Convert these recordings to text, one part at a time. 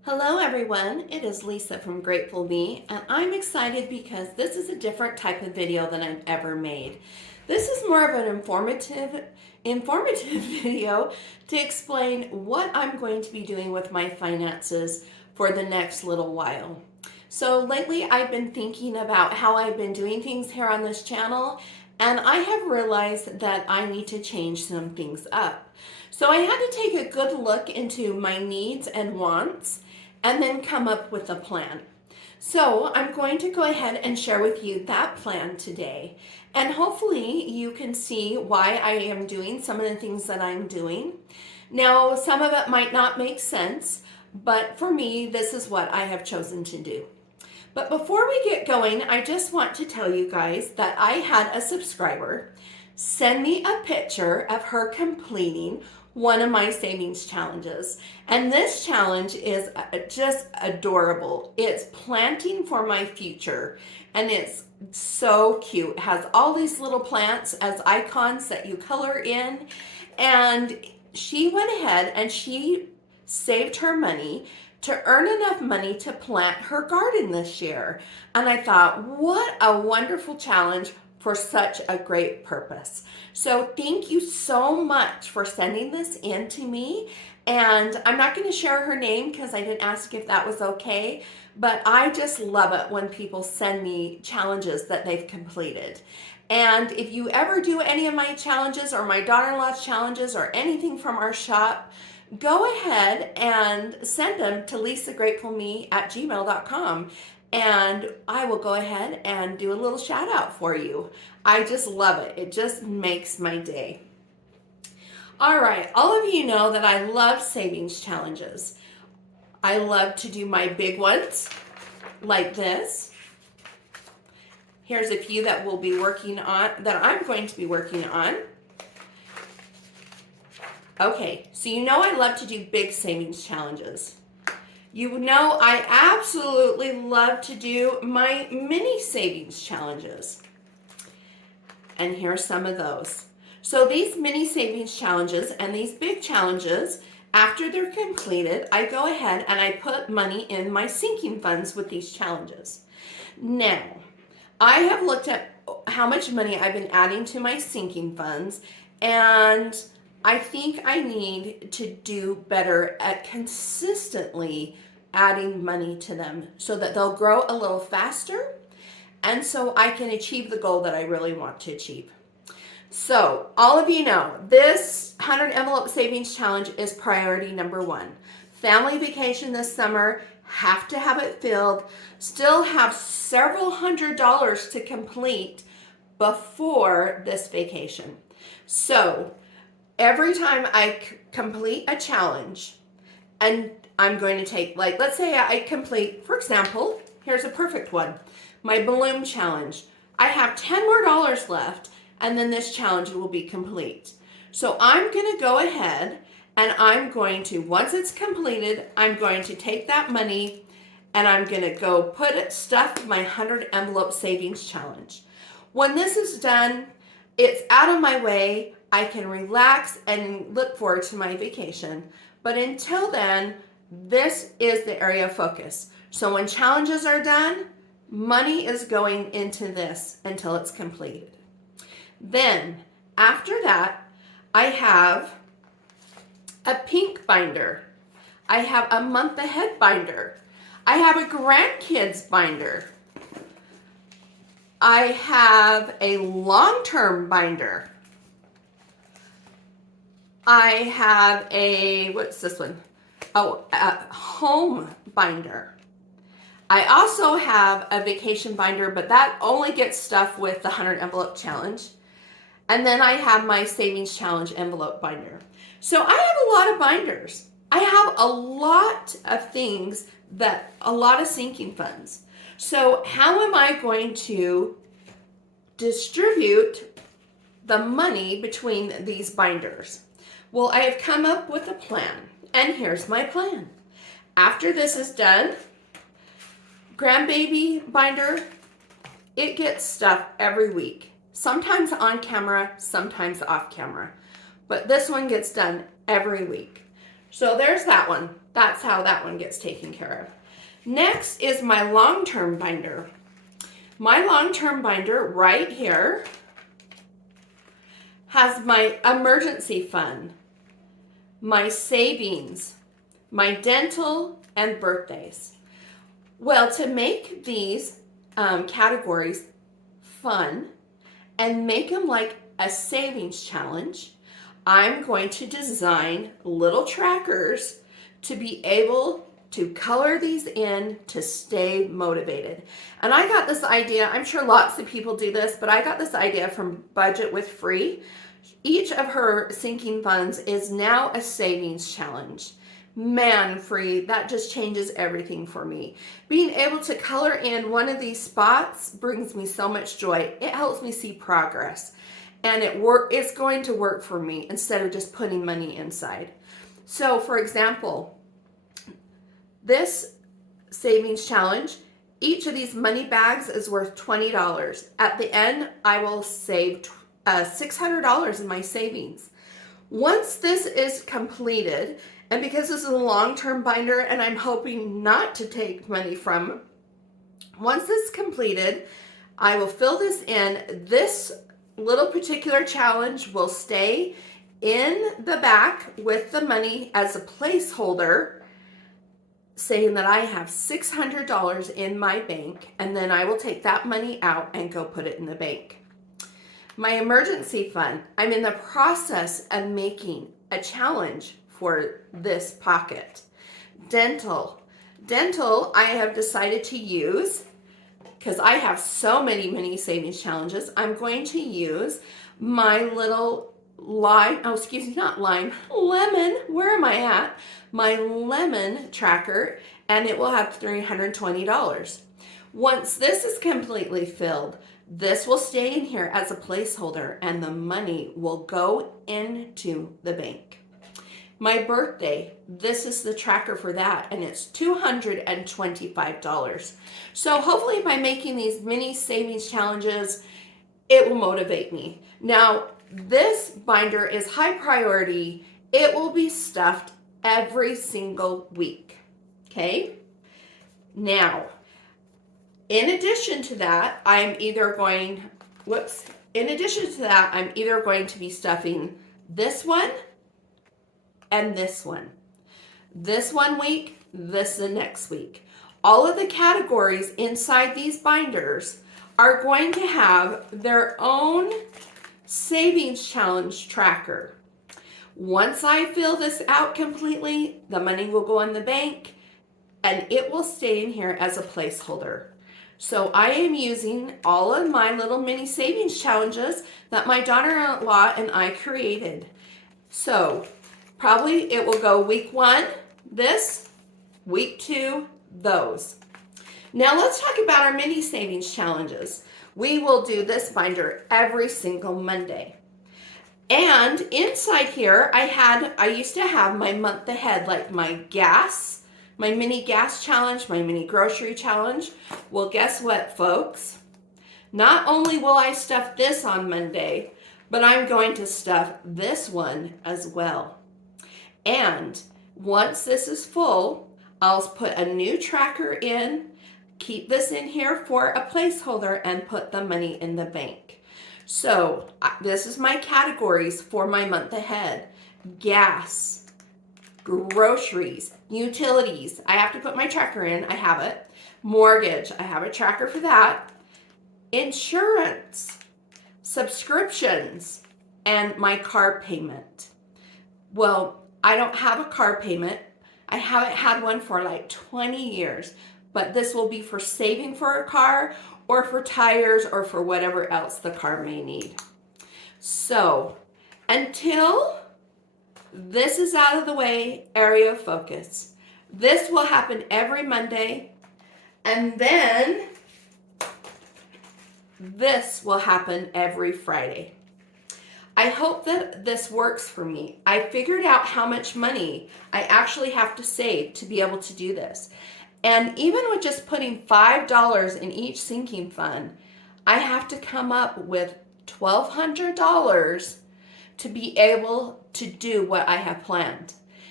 Hello everyone, it is Lisa from Grateful Me, and I'm excited because this is a different type of video than I've ever made. This is more of an informative video to explain what I'm going to be doing with my finances for the next little while. So lately I've been thinking about how I've been doing things here on this channel, and I have realized that I need to change some things up. So I had to take a good look into my needs and wants and then come up with a plan. So I'm going to go ahead and share with you that plan today. And hopefully you can see why I am doing some of the things that I'm doing. Now, some of it might not make sense, but for me, this is what I have chosen to do. But before we get going, I just want to tell you guys that I had a subscriber send me a picture of her completing one of my savings challenges. And this challenge is just adorable. It's planting for my future. And it's so cute. It has all these little plants as icons that you color in. And she went ahead and she saved her money to earn enough money to plant her garden this year. And I thought, what a wonderful challenge for such a great purpose. So thank you so much for sending this in to me. And I'm not going to share her name because I didn't ask if that was okay, but I just love it when people send me challenges that they've completed. And if you ever do any of my challenges or my daughter-in-law's challenges or anything from our shop, go ahead and send them to lisagratefulme@gmail.com. And I will go ahead and do a little shout out for you. I just love it. It just makes my day. All right, all of you know that I love savings challenges. I love to do my big ones like this. Here's a few that we'll be working on, that I'm going to be working on. Okay, so you know I love to do big savings challenges. You know I absolutely love to do my mini savings challenges. And here are some of those. So these mini savings challenges and these big challenges, after they're completed, I go ahead and I put money in my sinking funds with these challenges. Now, I have looked at how much money I've been adding to my sinking funds, and I think I need to do better at consistently adding money to them so that they'll grow a little faster and so I can achieve the goal that I really want to achieve. So all of you know this 100 envelope savings challenge is priority number 1. Family vacation this summer, have to have it filled, still have several $100s to complete before this vacation. So every time I complete a challenge, and I'm going to take, like, let's say I complete, for example, here's a perfect one, my balloon challenge. I have $10 more left, and then this challenge will be complete. So I'm going to go ahead and I'm going to, once it's completed, I'm going to take that money and I'm going to go put it, stuff my 100 envelope savings challenge. When this is done, it's out of my way. I can relax and look forward to my vacation. But until then, this is the area of focus. So when challenges are done, money is going into this until it's completed. Then, after that, I have a pink binder. I have a month ahead binder. I have a grandkids binder. I have a long-term binder. I have a, what's this one? Oh, a home binder. I also have a vacation binder, but that only gets stuff with the 100 envelope challenge. And then I have my savings challenge envelope binder. So I have a lot of binders. I have a lot of things a lot of sinking funds. So how am I going to distribute the money between these binders? Well, I have come up with a plan, and here's my plan. After this is done, grandbaby binder, it gets stuff every week. Sometimes on camera, sometimes off camera. But this one gets done every week. So there's that one. That's how that one gets taken care of. Next is my long-term binder. My long-term binder right here has my emergency fund, my savings, my dental, and birthdays. Well, to make these categories fun and make them like a savings challenge, I'm going to design little trackers to be able to color these in to stay motivated. And I got this idea, I'm sure lots of people do this, but I got this idea from Budget with Free. Each of her sinking funds is now a savings challenge. Man, Free, that just changes everything for me. Being able to color in one of these spots brings me so much joy. It helps me see progress. And it's going to work for me instead of just putting money inside. So, for example, this savings challenge, each of these money bags is worth $20. At the end, I will save $600 in my savings. Once this is completed, and because this is a long-term binder and I'm hoping not to take money from, once this is completed, I will fill this in. This little particular challenge will stay in the back with the money as a placeholder, saying that I have $600 in my bank, and then I will take that money out and go put it in the bank. My emergency fund, I'm in the process of making a challenge for this pocket. Dental, I have decided to use, because I have so many savings challenges, I'm going to use my little lemon, where am I at? My lemon tracker, and it will have $320. Once this is completely filled, this will stay in here as a placeholder and the money will go into the bank. My birthday, this is the tracker for that, and it's $225. So hopefully by making these mini savings challenges, it will motivate me. Now, this binder is high priority. It will be stuffed every single week, okay? Now, in addition to that, I'm either going to be stuffing this one and this one. This one week, this the next week. All of the categories inside these binders are going to have their own savings challenge tracker. Once I fill this out completely, the money will go in the bank and it will stay in here as a placeholder. So I am using all of my little mini savings challenges that my daughter-in-law and I created. So probably it will go week 1, this, week 2, those. Now let's talk about our mini savings challenges. We will do this binder every single Monday. And inside here, I used to have my month ahead, like my gas, my mini gas challenge, my mini grocery challenge. Well, guess what, folks? Not only will I stuff this on Monday, but I'm going to stuff this one as well. And once this is full, I'll put a new tracker in, keep this in here for a placeholder, and put the money in the bank. So this is my categories for my month ahead. Gas, groceries, utilities. I have to put my tracker in. I have it. Mortgage. I have a tracker for that. Insurance, subscriptions, and my car payment. Well, I don't have a car payment. I haven't had one for like 20 years, but this will be for saving for a car or for tires or for whatever else the car may need. So until this is out of the way, area of focus. This will happen every Monday, and then this will happen every Friday. I hope that this works for me. I figured out how much money I actually have to save to be able to do this. And even with just putting $5 in each sinking fund, I have to come up with $1,200 to be able to do what I have planned.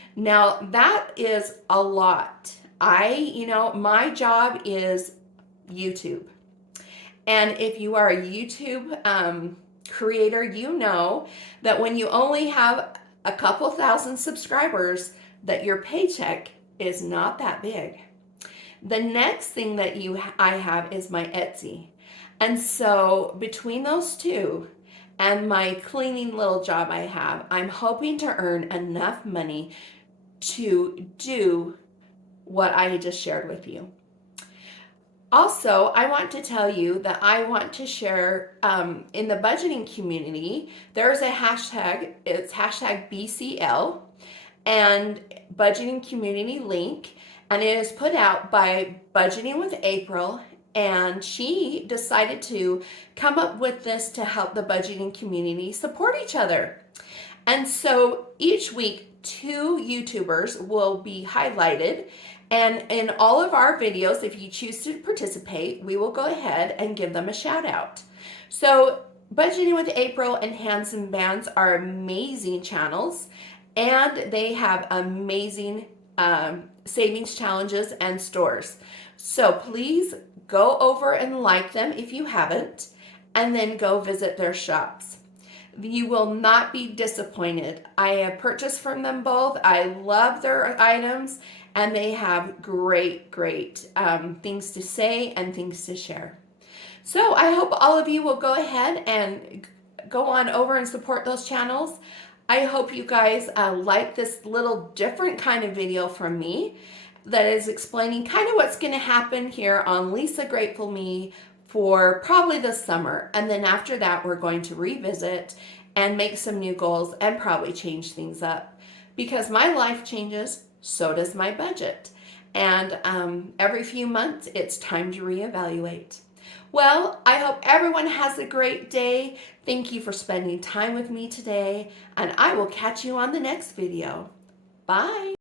Now, that is a lot. My job is YouTube. And if you are a YouTube creator, you know that when you only have a couple thousand subscribers, that your paycheck is not that big. The next thing that I have is my Etsy. And so between those two and my cleaning little job I have, I'm hoping to earn enough money to do what I just shared with you. Also, I want to tell you that I want to share in the budgeting community, there's a hashtag, it's hashtag BCL and budgeting community link, and it is put out by Budgeting with Apryl, and she decided to come up with this to help the budgeting community support each other. And so each week, 2 YouTubers will be highlighted, and in all of our videos, if you choose to participate, we will go ahead and give them a shout out. So Budgeting with Apryl and Hands and Bands are amazing channels, and they have amazing savings challenges and stores. So please go over and like them if you haven't, and then go visit their shops. You will not be disappointed. I have purchased from them both. I love their items, and they have great things to say and things to share. So I hope all of you will go ahead and go on over and support those channels. I hope you guys like this little different kind of video from me that is explaining kind of what's going to happen here on Lisa Grateful Me for probably the summer. And then after that, we're going to revisit and make some new goals and probably change things up. Because my life changes, so does my budget. And every few months, it's time to reevaluate. Well, I hope everyone has a great day. Thank you for spending time with me today, and I will catch you on the next video. Bye.